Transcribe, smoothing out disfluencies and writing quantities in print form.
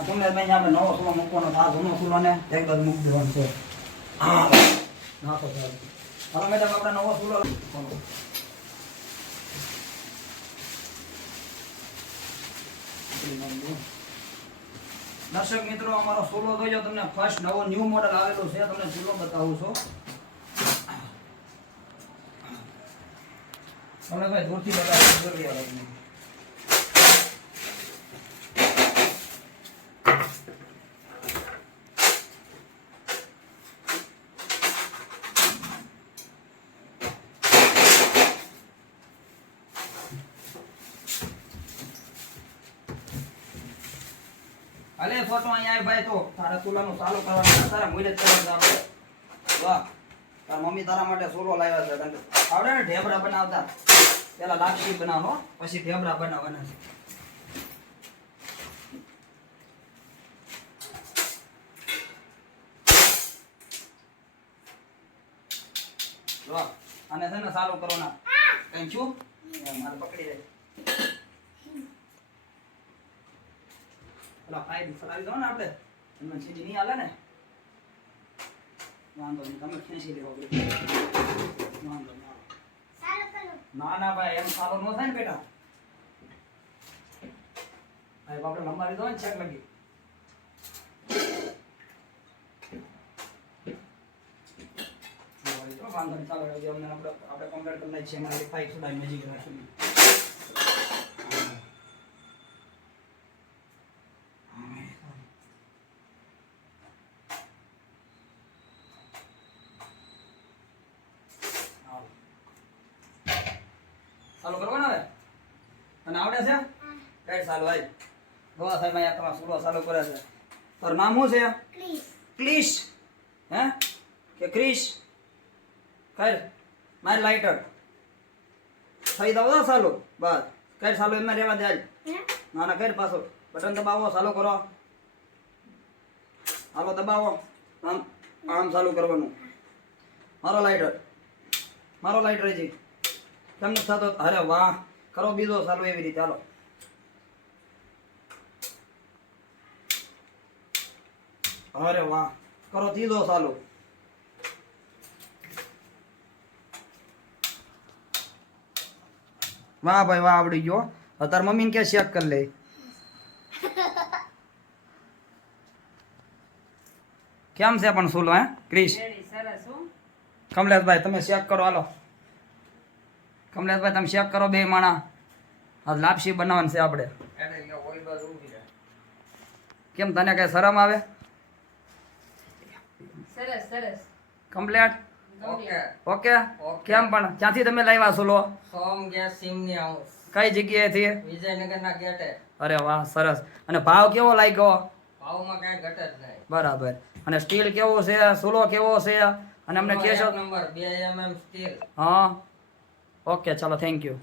તમે ભાઈ આપણે નવો સુલો મૂકવાનો આ જૂનો સુલો ને એક બાજુ મૂકી દેવાનો છે. હા નાખો ચાલો. હાલો મેડમ આપણે નવો સુલો દર્શક મિત્રો અમારો સુલો જોજો તમને ફર્સ્ટ નવો ન્યૂ મોડલ આવેલો છે તમને સુલો બતાવું છું. તમને ભાઈ દૂરથી બતાવું જરૂરી આવે અલે ફોટો અહીંયા આય ભાઈ તો તારા સુલાનું ચાલુ કરવાનું તારા મુજબ કરવાનું આપણે વાહ તાર મમ્મી તારા માટે સુલો લાવ્યા છે તને આવડે ને ઢેબરા બનાવતા પેલા લાપસી બનાવવાનો પછી ઢેબરા બનાવવાના છે. વાહ અને છે ને ચાલુ કરવાના કઈ છું મારે પકડી દે પેલા પાઇપ ફરાવી દો ને આપણે એમાં સીધી નહીં હાલે ને વાંધો નહીં તમે ખેંચી લેવો વાંધો ના ના ભાઈ એમ સારો ન થાય ને બેટા ભાઈ આપણે લંબાવી દો ને છેક લગી વાંધો નહીં ચાલો અમને આપણે કમ્પ્લીટ કરી લઈએ છીએ મારી પાઇપ સુધારી મેજિક રાખીને ચાલુ કરવાનો હવે અને આવડે છે કઈ ચાલુ ભાઈ ગોવા સાહેબ અહીંયા તમારો સુલો ચાલુ કરે છે તારું નામ શું છે ક્લિશ હે કે ક્રિશ કર મારી લાઇટર થઈ દો ચાલુ બસ કઈ ચાલુ એમાં રહેવા દે ના ના કઈ પાછો બટન દબાવો ચાલુ કરો હાલો દબાવો આમ આમ ચાલુ કરવાનું મારો લાઇટર જી તમને થતો અરે વાહ કરો બીજો ચાલુ એવી રીતે હાલો અરે વાહ કરો ત્રીજો ચાલુ વાહ ભાઈ વાહ આવડી ગયો અત્યારે મમ્મીને કે ચેક કરી લે કેમ છે પણ સુલો હે ક્રિશ કમલેશભાઈ તમે ચેક કરો હાલો કમલેશભાઈ તમે ચેક કરો બે માણા આજ લાપસી બનાવવાની છે આપણે કેમ તને કઈ શરમ આવે સરસ સરસ કમ્પ્લીટ ઓકે ઓકે કેમ પણ ક્યાંથી તમે લાવ્યા સુલો સોમ ગેસ સિંગની હાઉસ કઈ જગ્યાએથી વિજયનગરના ગેટે અરે વાહ સરસ અને ભાવ કેવો લાગ્યો ભાવમાં કાંઈ ઘટ જ નહીં બરાબર અને સ્ટીલ કેવો છે સુલો કેવો છે અને અમને કહેશો નંબર 2 mm સ્ટીલ હા ઓકે ચાલો થેન્ક યુ